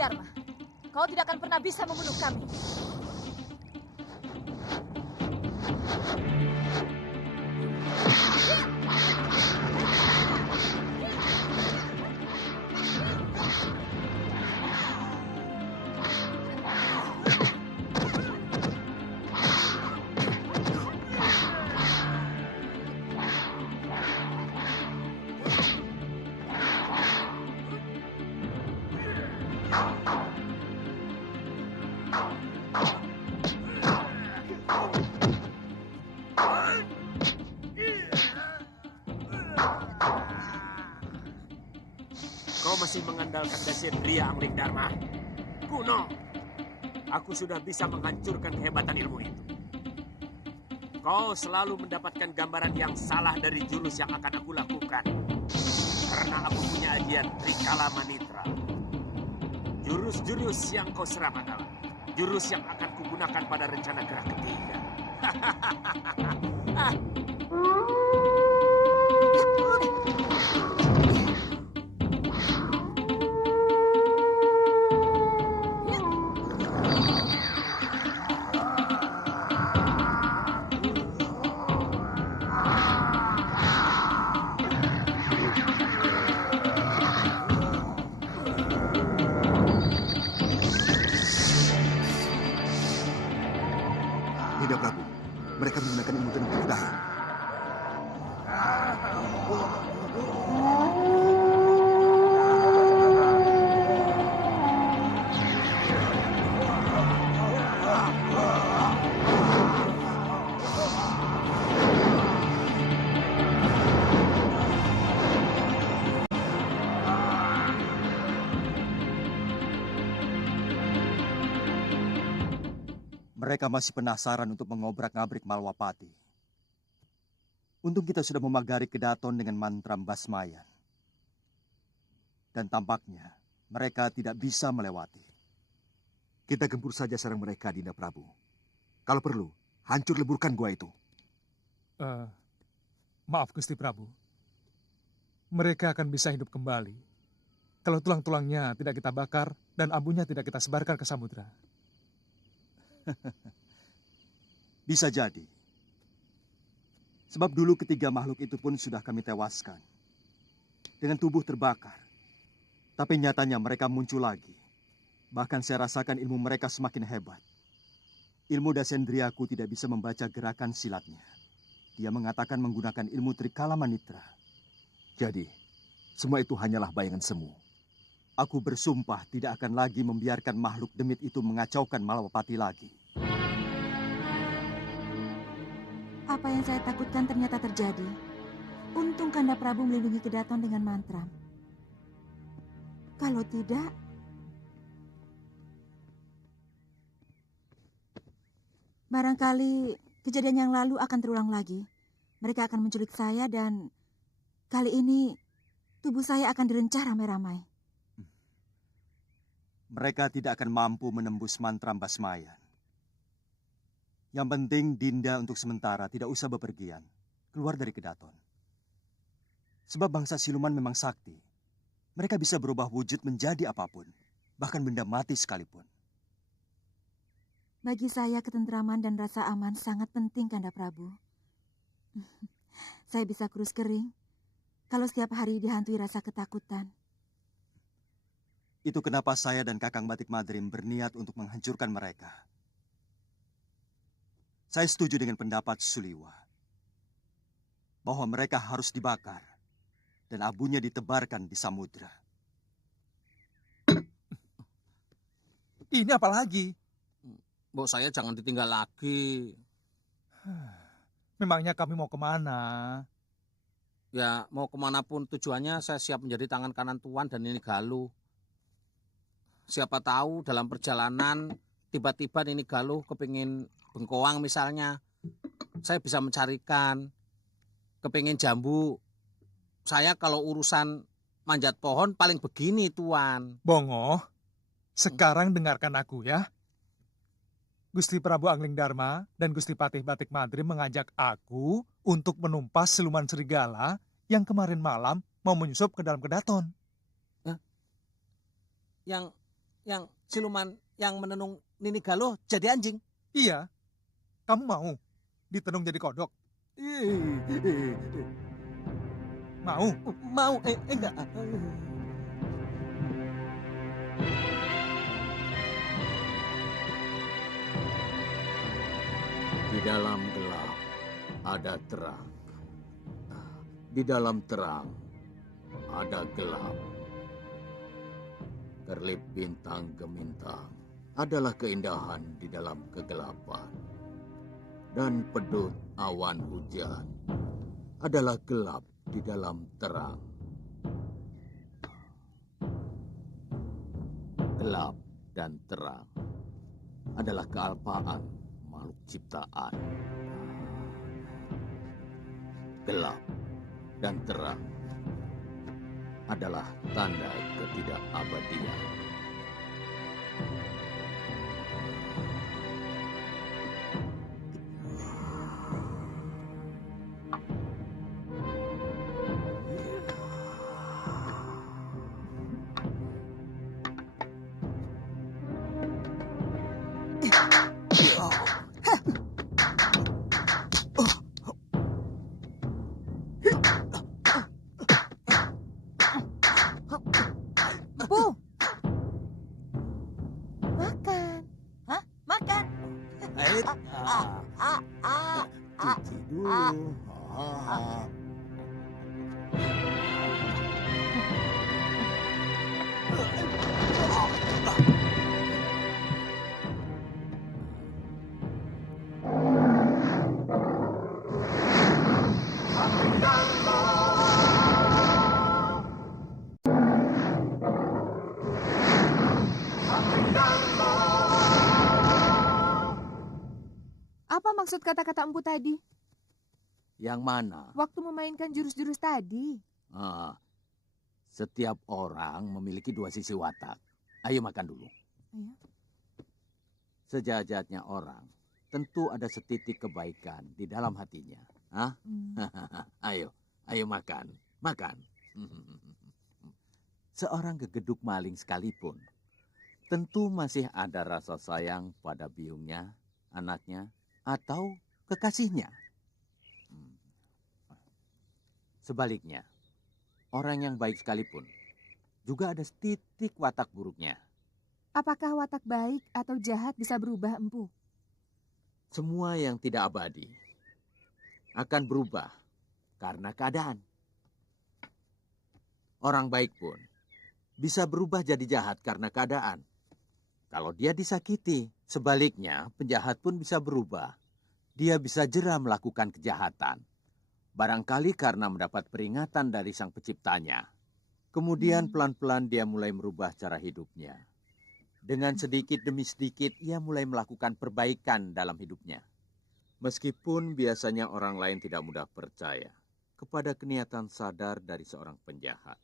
Anglingdarma. Kau tidak akan pernah bisa membunuh kami. Kau masih mengandalkan Dasendria, Anglingdarma. Kuno, aku sudah bisa menghancurkan kehebatan ilmu itu. Kau selalu mendapatkan gambaran yang salah dari jurus yang akan aku lakukan. Karena aku punya ajian Trikala Manitra. Jurus-jurus yang kau serang adalah jurus yang akan kugunakan pada rencana gerak ketiga. Tidak, Prabu. Mereka menggunakan ilmu tenaga dalam. Mereka masih penasaran untuk mengobrak-ngabrik Malwapati. Untung kita sudah memagari Kedaton dengan mantra Basmayan. Dan tampaknya mereka tidak bisa melewati. Kita gempur saja sarang mereka, Dinda Prabu. Kalau perlu, hancur leburkan gua itu. Maaf Gusti Prabu. Mereka akan bisa hidup kembali kalau tulang-tulangnya tidak kita bakar dan abunya tidak kita sebarkan ke samudra. Bisa jadi. Sebab dulu ketiga makhluk itu pun sudah kami tewaskan. Dengan tubuh terbakar. Tapi nyatanya mereka muncul lagi. Bahkan saya rasakan ilmu mereka semakin hebat. Ilmu Dasendriaku tidak bisa membaca gerakan silatnya. Dia mengatakan menggunakan ilmu Trikala Manitra. Jadi, semua itu hanyalah bayangan semu. Aku bersumpah tidak akan lagi membiarkan makhluk demit itu mengacaukan Malwapati lagi. Apa yang saya takutkan ternyata terjadi. Untung Kanda Prabu melindungi Kedaton dengan mantra. Kalau tidak... barangkali kejadian yang lalu akan terulang lagi. Mereka akan menculik saya dan kali ini tubuh saya akan direncah ramai-ramai. Mereka tidak akan mampu menembus mantra Basmayan. Yang penting Dinda untuk sementara tidak usah bepergian. Keluar dari Kedaton. Sebab bangsa siluman memang sakti. Mereka bisa berubah wujud menjadi apapun. Bahkan benda mati sekalipun. Bagi saya ketentraman dan rasa aman sangat penting, Kanda Prabu. Saya bisa kurus kering kalau setiap hari dihantui rasa ketakutan. Itu kenapa saya dan Kakang Batik Madrim berniat untuk menghancurkan mereka. Saya setuju dengan pendapat Suliwa. Bahwa mereka harus dibakar dan abunya ditebarkan di samudra. Ini apa lagi? Mbok saya jangan ditinggal lagi. Memangnya kami mau kemana? Ya mau kemanapun tujuannya saya siap menjadi tangan kanan Tuan dan ini Galuh. Siapa tahu dalam perjalanan tiba-tiba Nini Galuh kepingin bengkoang misalnya. Saya bisa mencarikan. Kepingin jambu. Saya kalau urusan manjat pohon paling begini Tuan. Bongo, sekarang dengarkan aku ya. Gusti Prabu Anglingdarma dan Gusti Patih Batik Madrim mengajak aku untuk menumpas siluman serigala yang kemarin malam mau menyusup ke dalam Kedaton. Yang yang siluman yang menenung Nini Galuh jadi anjing? Iya. Kamu mau ditenung jadi kodok? Mau? Mau, enggak. Di dalam gelap ada terang. Di dalam terang ada gelap. Kerlip bintang gemintang adalah keindahan di dalam kegelapan. Dan pedut awan hujan adalah gelap di dalam terang. Gelap dan terang adalah kealpaan makhluk ciptaan. Gelap dan terang adalah tanda ketidakabadian. Bu, makan. Hah? Makan. Cuci dulu. Apa maksud kata-kata empu tadi? Yang mana? Waktu memainkan jurus-jurus tadi. Setiap orang memiliki dua sisi watak. Ayo makan dulu. Ayo. Sejahatnya orang, tentu ada setitik kebaikan di dalam hatinya. Hah? Ayo makan. Makan. Seorang gegeduk maling sekalipun, tentu masih ada rasa sayang pada biungnya, anaknya, atau kekasihnya. Sebaliknya, orang yang baik sekalipun juga ada setitik watak buruknya. Apakah watak baik atau jahat bisa berubah, empu? Semua yang tidak abadi akan berubah karena keadaan. Orang baik pun bisa berubah jadi jahat karena keadaan. Kalau dia disakiti, sebaliknya penjahat pun bisa berubah. Dia bisa jera melakukan kejahatan. Barangkali karena mendapat peringatan dari sang penciptanya. Kemudian pelan-pelan dia mulai merubah cara hidupnya. Dengan sedikit demi sedikit ia mulai melakukan perbaikan dalam hidupnya. Meskipun biasanya orang lain tidak mudah percaya kepada keniatan sadar dari seorang penjahat.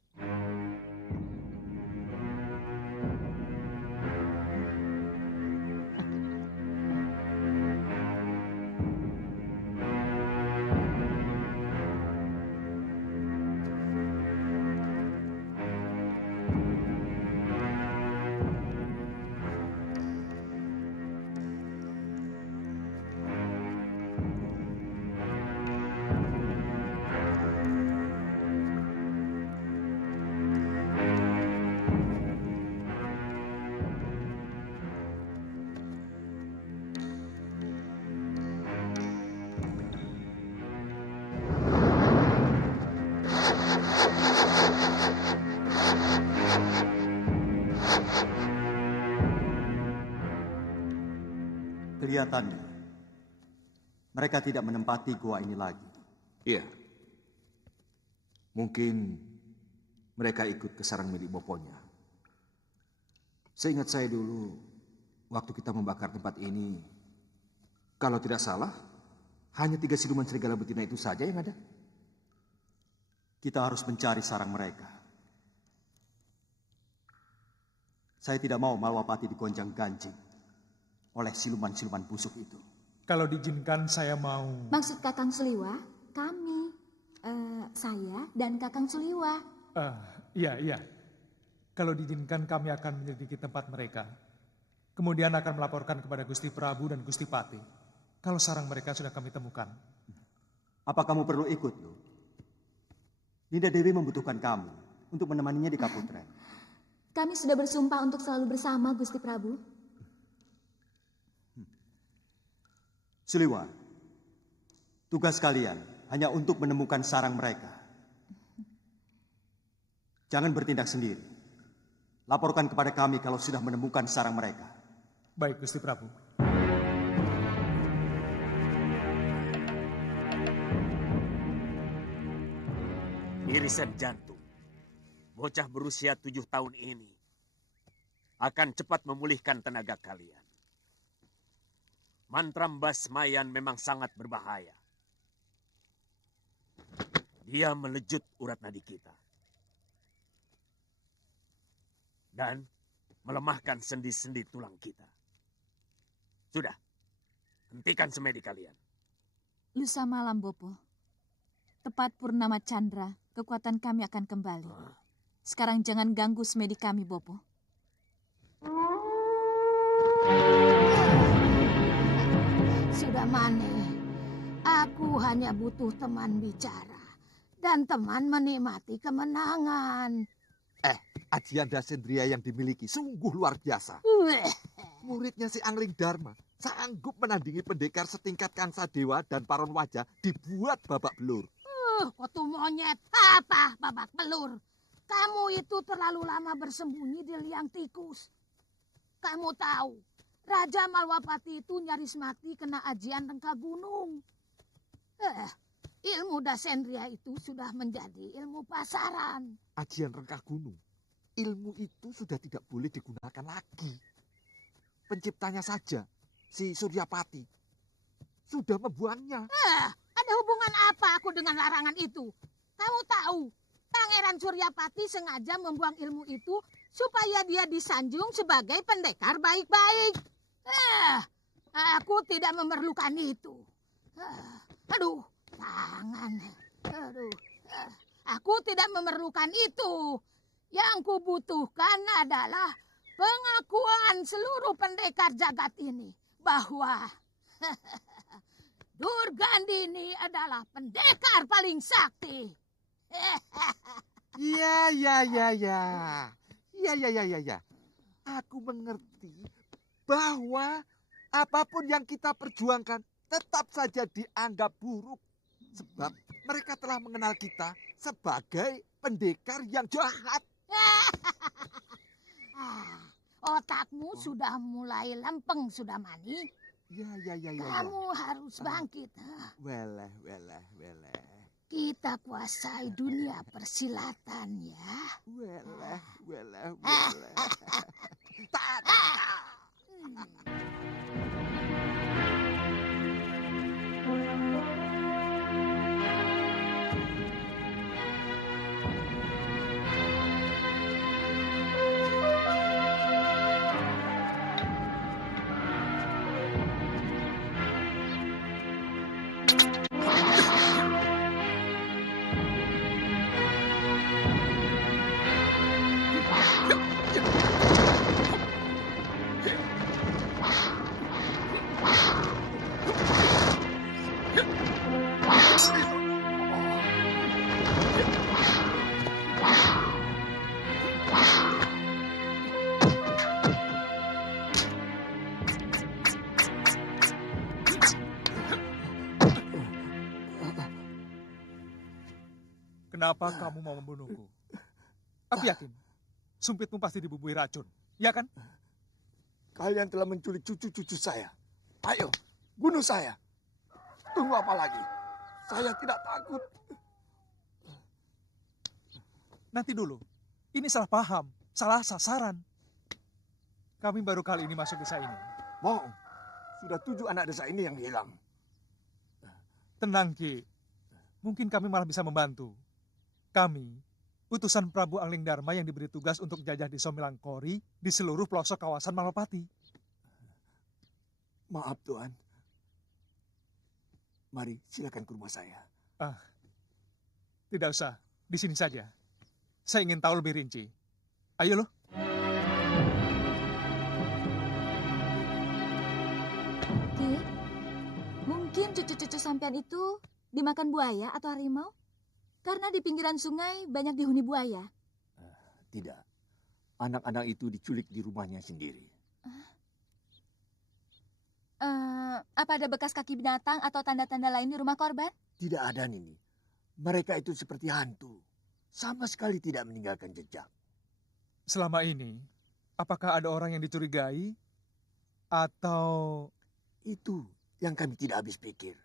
Kelihatannya, mereka tidak menempati gua ini lagi. Iya. Mungkin mereka ikut ke sarang milik Boponya. Seingat saya dulu, waktu kita membakar tempat ini, kalau tidak salah, hanya 3 siluman serigala betina itu saja yang ada. Kita harus mencari sarang mereka. Saya tidak mau Malwapati digonjang ganjing oleh siluman-siluman busuk itu. Kalau diizinkan saya mau... Maksud Kakang Suliwa, kami. Saya dan Kakang Suliwa. Iya. Kalau diizinkan kami akan menyelidiki tempat mereka. Kemudian akan melaporkan kepada Gusti Prabu dan Gusti Patih. Kalau sarang mereka sudah kami temukan. Apa kamu perlu ikut, Lu? Dinda Dewi membutuhkan kamu untuk menemaninya di Kaputren. Kami sudah bersumpah untuk selalu bersama, Gusti Prabu. Suliwa, tugas kalian hanya untuk menemukan sarang mereka. Jangan bertindak sendiri. Laporkan kepada kami kalau sudah menemukan sarang mereka. Baik, Gusti Prabu. Irisan jantung, bocah berusia 7 tahun ini akan cepat memulihkan tenaga kalian. Mantra Mbasmayan memang sangat berbahaya. Dia melejut urat nadi kita. Dan melemahkan sendi-sendi tulang kita. Sudah, hentikan semedi kalian. Lusa malam, Bopo. Tepat purnama Chandra, kekuatan kami akan kembali. Sekarang jangan ganggu semedi kami, Bopo. Sudah Mane, aku hanya butuh teman bicara. Dan teman menikmati kemenangan. Ajian Dasendria yang dimiliki sungguh luar biasa. Muridnya si Angling Dharma sanggup menandingi pendekar setingkat Kangsa Dewa dan Paron Wajah dibuat babak belur. Kotu monyet, apa babak belur? Kamu itu terlalu lama bersembunyi di liang tikus. Kamu tahu, Raja Malwapati itu nyaris mati kena ajian rengka gunung. Ilmu Dasendria itu sudah menjadi ilmu pasaran. Ajian rengkah gunung, ilmu itu sudah tidak boleh digunakan lagi. Penciptanya saja, si Suryapati, sudah membuangnya. Ada hubungan apa aku dengan larangan itu? Kamu tahu, Pangeran Suryapati sengaja membuang ilmu itu supaya dia disanjung sebagai pendekar baik-baik. Aku tidak memerlukan itu. Aduh, tangan. Aduh, aku tidak memerlukan itu. Yang kubutuhkan adalah pengakuan seluruh pendekar jagat ini bahwa Durgandini adalah pendekar paling sakti. Ya. Aku mengerti bahwa apapun yang kita perjuangkan tetap saja dianggap buruk. Sebab mereka telah mengenal kita sebagai pendekar yang jahat. Otakmu sudah mulai lempeng, sudah Mani. Ya. Kamu harus bangkit. Weleh. Kita kuasai dunia persilatan ya. Weleh. Kenapa kamu mau membunuhku? Aku yakin, sumpitmu pasti dibumbui racun, ya kan? Kalian telah menculik cucu-cucu saya. Ayo, bunuh saya. Tunggu apa lagi? Saya tidak takut. Nanti dulu, ini salah paham, salah sasaran. Kami baru kali ini masuk desa ini. Bohong, sudah 7 anak desa ini yang hilang. Tenang, Ki. Mungkin kami malah bisa membantu. Kami, utusan Prabu Angling Dharma yang diberi tugas untuk jajah di Somilangkori di seluruh pelosok kawasan Malapati. Maaf, Tuan. Mari, silakan ke rumah saya. Tidak usah, di sini saja. Saya ingin tahu lebih rinci. Ayo loh. Ki, mungkin cucu-cucu sampean itu dimakan buaya atau harimau? Karena di pinggiran sungai banyak dihuni buaya. Tidak. Anak-anak itu diculik di rumahnya sendiri. Apa ada bekas kaki binatang atau tanda-tanda lain di rumah korban? Tidak ada, Nini. Mereka itu seperti hantu. Sama sekali tidak meninggalkan jejak. Selama ini, apakah ada orang yang dicurigai? Atau... Itu yang kami tidak habis pikir.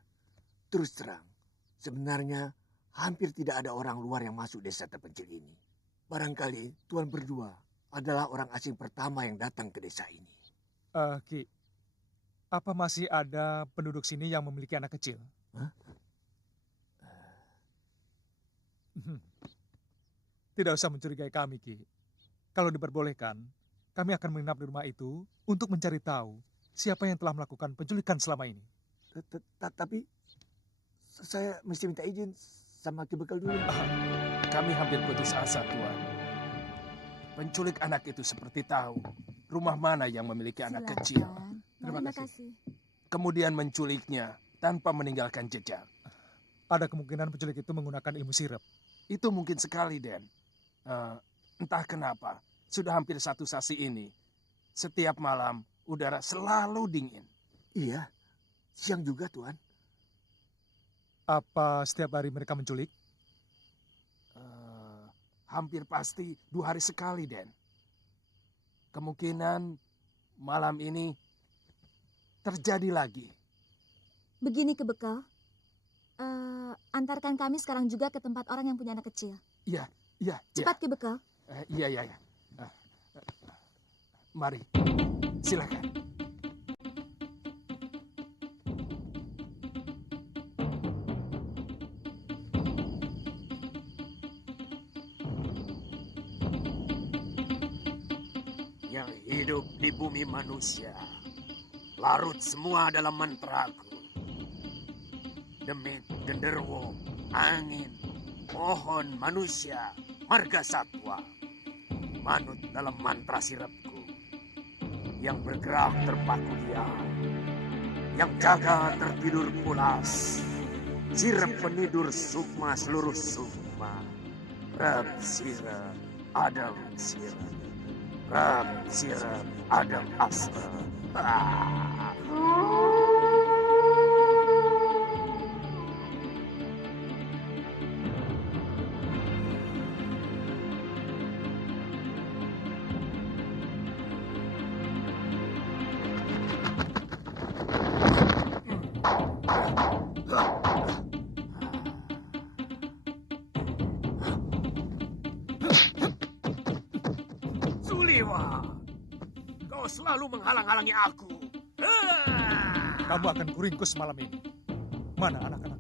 Terus terang, sebenarnya hampir tidak ada orang luar yang masuk desa terpencil ini. Barangkali Tuan berdua adalah orang asing pertama yang datang ke desa ini. Ki, apa masih ada penduduk sini yang memiliki anak kecil? Hah? Tidak usah mencurigai kami, Ki. Kalau diperbolehkan, kami akan menginap di rumah itu untuk mencari tahu siapa yang telah melakukan penculikan selama ini. Tapi saya mesti minta izin sama Ki Bekal dulu. Kami hampir putus asa, Tuan. Penculik anak itu seperti tahu rumah mana yang memiliki anak kecil. Terima kasih. Kemudian menculiknya tanpa meninggalkan jejak. Ada kemungkinan penculik itu menggunakan ilmu sirep. Itu mungkin sekali, Den. Entah kenapa, sudah hampir 1 sasi ini, setiap malam udara selalu dingin. Iya, siang juga, Tuan. Apa setiap hari mereka menculik? Hampir pasti 2 hari sekali, Den. Kemungkinan malam ini terjadi lagi. Begini Ki Bekal, antarkan kami sekarang juga ke tempat orang yang punya anak kecil. Iya. Cepat Ki Bekal. Iya. Mari, silakan. Yang hidup di bumi manusia, larut semua dalam mantraku. Demit, genderuwo, angin, pohon, manusia, marga satwa, manut dalam mantra sirepku. Yang bergerak terpaku diam, yang jaga tertidur pulas. Sirep penidur sukma seluruh sukma. Rab sirep, adam sirep. Rab sirep, adam asra. Suliwa, kau selalu menghalang-halangi aku. Kamu akan kuringkus malam ini. Mana anak-anak?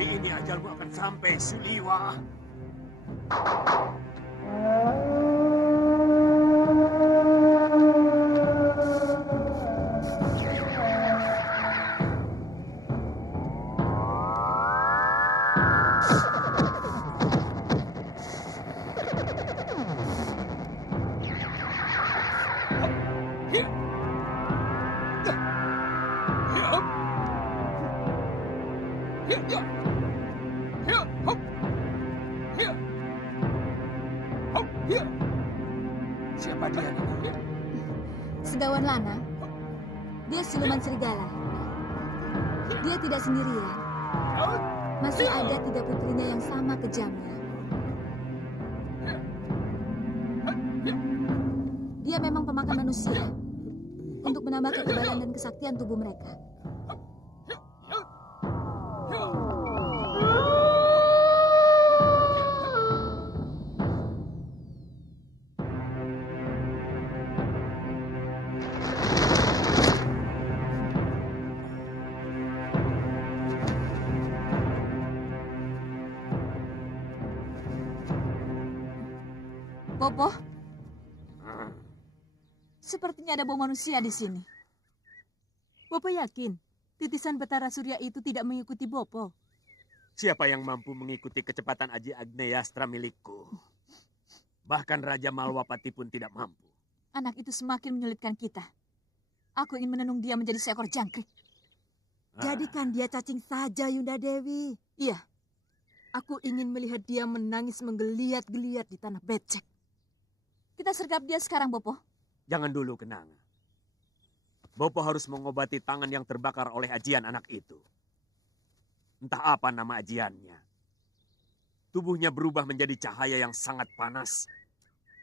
Kali ini ajalmu akan sampai, Suliwa. Siapa dia, Nina? Segawan Lanang. Dia siluman serigala. Dia tidak sendirian. Masih ada 3 putrinya yang sama kejamnya. Dia memang pemakan manusia untuk menambah kekebalan dan kesaktian tubuh mereka. Bopo, sepertinya ada bau manusia di sini. Bopo yakin titisan Betara Surya itu tidak mengikuti Bopo? Siapa yang mampu mengikuti kecepatan Aji Agneastra milikku? Bahkan Raja Malwapati pun tidak mampu. Anak itu semakin menyulitkan kita. Aku ingin menenung dia menjadi seekor jangkrik. Jadikan dia cacing saja, Yunda Dewi. Iya. Aku ingin melihat dia menangis menggeliat-geliat di tanah becek. Kita sergap dia sekarang, Bopo. Jangan dulu, Kenanga. Bopo harus mengobati tangan yang terbakar oleh ajian anak itu. Entah apa nama ajiannya. Tubuhnya berubah menjadi cahaya yang sangat panas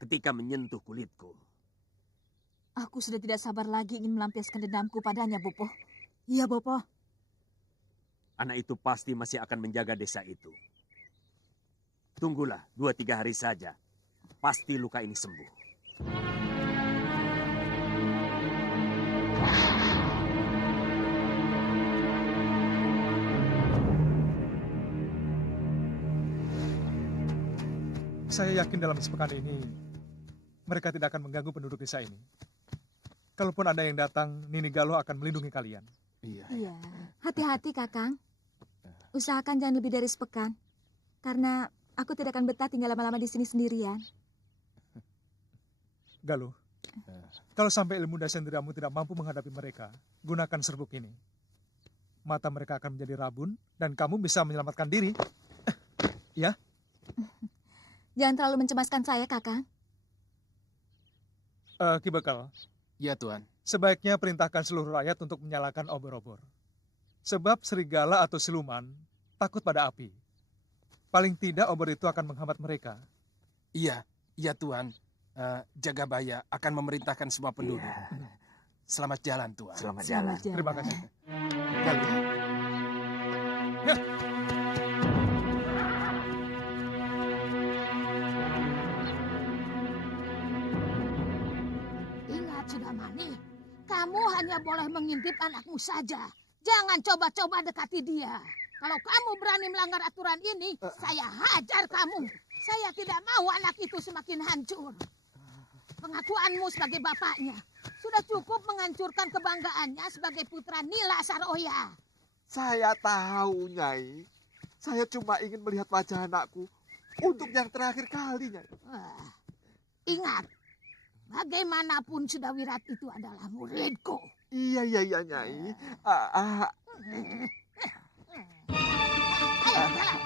ketika menyentuh kulitku. Aku sudah tidak sabar lagi ingin melampiaskan dendamku padanya, Bopo. Iya, Bopo. Anak itu pasti masih akan menjaga desa itu. Tunggulah 2-3 hari saja. Pasti luka ini sembuh. Saya yakin dalam sepekan ini mereka tidak akan mengganggu penduduk desa ini. Kalaupun ada yang datang, Nini Galuh akan melindungi kalian. Iya. Hati-hati, Kakang. Usahakan jangan lebih dari sepekan. Karena aku tidak akan betah tinggal lama-lama di sini sendirian. Galuh, kalau sampai ilmu dasendiramu tidak mampu menghadapi mereka, gunakan serbuk ini. Mata mereka akan menjadi rabun dan kamu bisa menyelamatkan diri. Ya? Jangan terlalu mencemaskan saya, Kakang. Ki Bekal. Ya, Tuan. Sebaiknya perintahkan seluruh rakyat untuk menyalakan obor-obor. Sebab serigala atau siluman takut pada api. Paling tidak obor itu akan menghambat mereka. Iya, Tuan. Jagabaya akan memerintahkan semua penduduk. Selamat jalan, Tuan. Selamat jalan. Terima kasih. Ingat, Sudamani, kamu hanya boleh mengintip anakmu saja. Jangan coba-coba dekati dia. Kalau kamu berani melanggar aturan ini, saya hajar kamu. Saya tidak mau anak itu semakin hancur. Pengakuanmu sebagai bapaknya sudah cukup menghancurkan kebanggaannya sebagai putra Nila Saroya. Saya tahu, Nyai. Saya cuma ingin melihat wajah anakku untuk yang terakhir kali, Nyai. Ingat, bagaimanapun Sudawirat itu adalah muridku. Iya, Nyai. Ayo, jalan.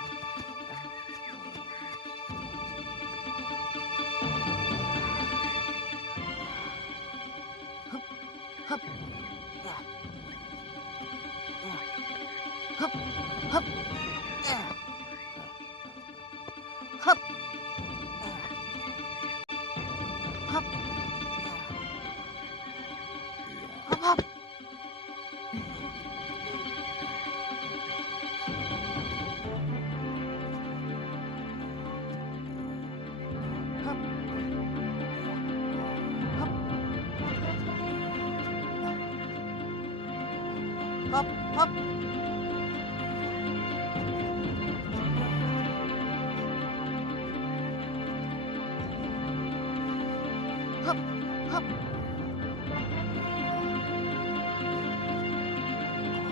Hap.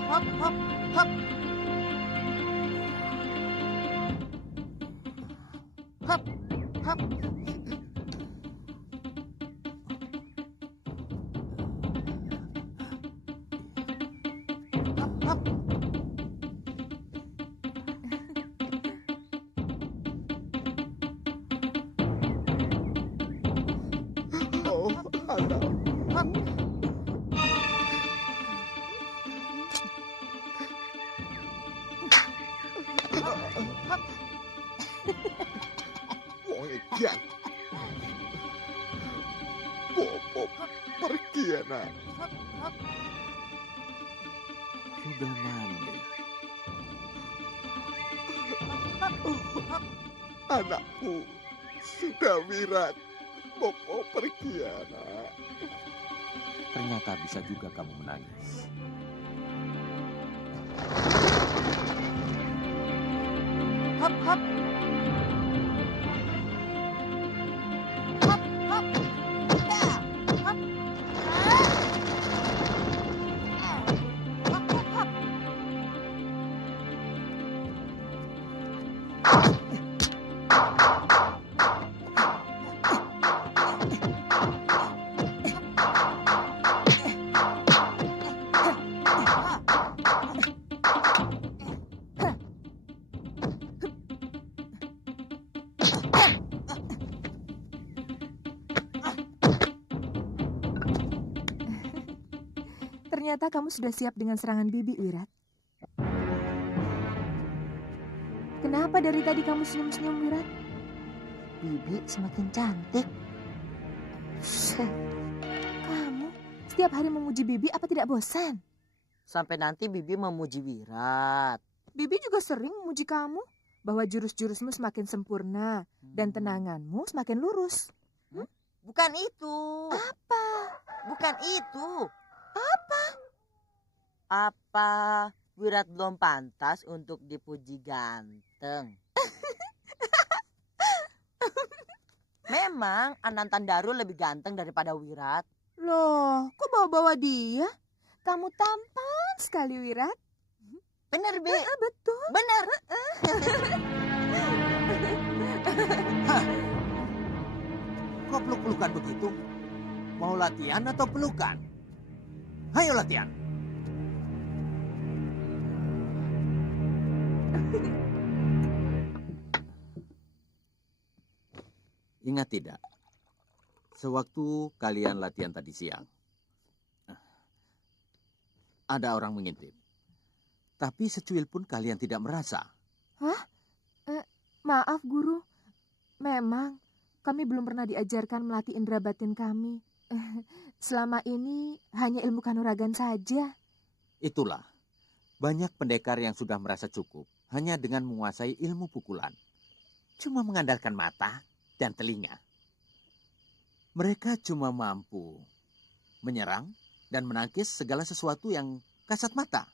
Hap, hap, hap. Hap, hap. Hap, hap. Oh, anak. Hap. Hap. Wong edan. Bobo pergi anak. Sudah mandi. Anakku sudah wirat. Bobo pergi anak. Ternyata bisa juga kamu menangis. Hap, hap. Hap, hap. Ya. Hap. Hap, hap, hap. Ternyata kamu sudah siap dengan serangan Bibi, Wirat. Kenapa dari tadi kamu senyum-senyum, Wirat? Bibi semakin cantik. Kamu setiap hari memuji Bibi apa tidak bosan? Sampai nanti Bibi memuji Wirat. Bibi juga sering memuji kamu bahwa jurus-jurusmu semakin sempurna dan tenanganmu semakin lurus. Bukan itu. Apa? Bukan itu. Apa? Apa Wirat belum pantas untuk dipuji ganteng? Memang Anantan Daru lebih ganteng daripada Wirat. Loh, kok bawa-bawa dia? Kamu tampan sekali, Wirat. Benar, Bi. Betul. Benar. Kok peluk-pelukan begitu? Mau latihan atau pelukan? Hayo latihan. Ingat tidak? Sewaktu kalian latihan tadi siang, ada orang mengintip. Tapi secuil pun kalian tidak merasa. Hah? Maaf, Guru. Memang kami belum pernah diajarkan melatih indera batin kami. Selama ini hanya ilmu kanuragan saja. Itulah, banyak pendekar yang sudah merasa cukup hanya dengan menguasai ilmu pukulan. Cuma mengandalkan mata dan telinga. Mereka cuma mampu menyerang dan menangkis segala sesuatu yang kasat mata.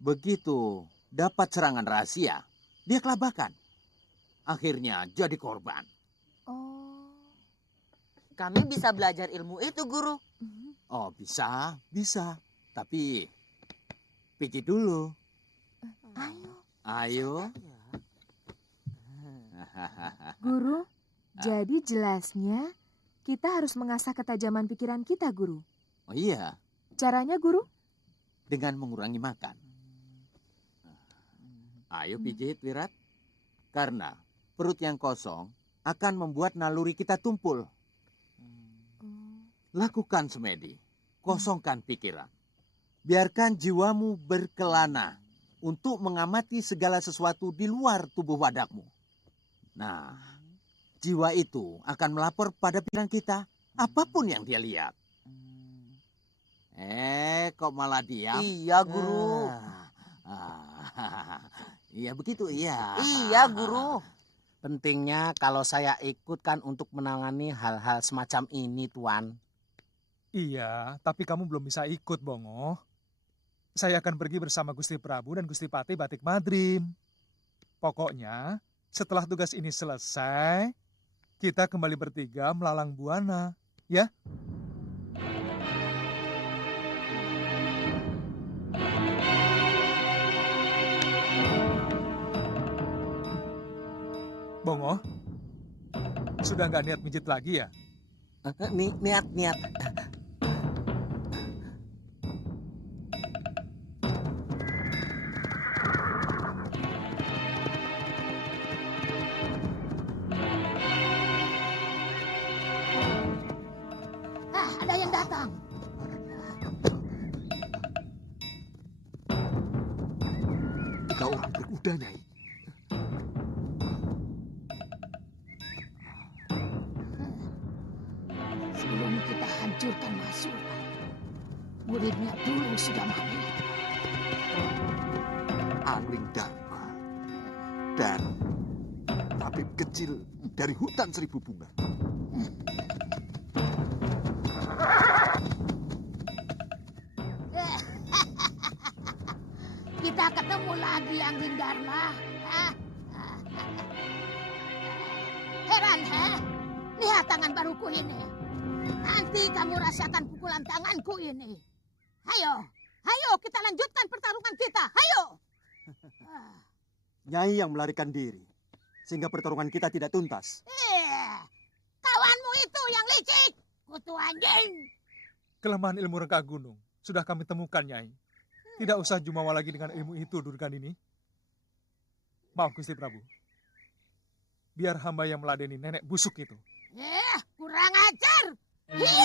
Begitu dapat serangan rahasia, dia kelabakan. Akhirnya jadi korban. Kami bisa belajar ilmu itu, Guru. Oh, bisa. Tapi pijit dulu. Ayo. Guru, jadi jelasnya kita harus mengasah ketajaman pikiran kita, Guru. Oh iya. Caranya, Guru? Dengan mengurangi makan. Ayo pijit, Wirat. Karena perut yang kosong akan membuat naluri kita tumpul. Lakukan semedi, kosongkan pikiran. Biarkan jiwamu berkelana untuk mengamati segala sesuatu di luar tubuh wadakmu. Nah, jiwa itu akan melapor pada pikiran kita apapun yang dia lihat. Kok malah diam? Iya, Guru. Iya begitu, iya. Iya, Guru. Pentingnya kalau saya ikutkan untuk menangani hal-hal semacam ini, Tuan. Iya, tapi kamu belum bisa ikut, Bongo. Saya akan pergi bersama Gusti Prabu dan Gusti Patih Batik Madrim. Pokoknya, setelah tugas ini selesai, kita kembali bertiga melalang buana. ya. Bongo, sudah nggak niat mijit lagi ya? Niat. Ada yang datang. Tiga orang berkuda, Nyai. Sebelum kita hancurkan Masura, muridnya dulu sudah mati. Angling Dharma dan tabib kecil dari hutan seribu bunga. Kita ketemu lagi, Angling Dharma. Heran, lihat tangan baruku ini. Nanti kamu rasakan pukulan tanganku ini. Ayo, kita lanjutkan pertarungan kita. Ayo. Nyai yang melarikan diri, sehingga pertarungan kita tidak tuntas. Kawanmu itu yang licik, kutu anjing. Kelemahan ilmu rengka gunung sudah kami temukan, Nyai. Tidak usah jumawa lagi dengan ilmu itu Durgan ini. Maaf, Gusti Prabu. Biar hamba yang meladeni nenek busuk itu. Kurang ajar. Iya.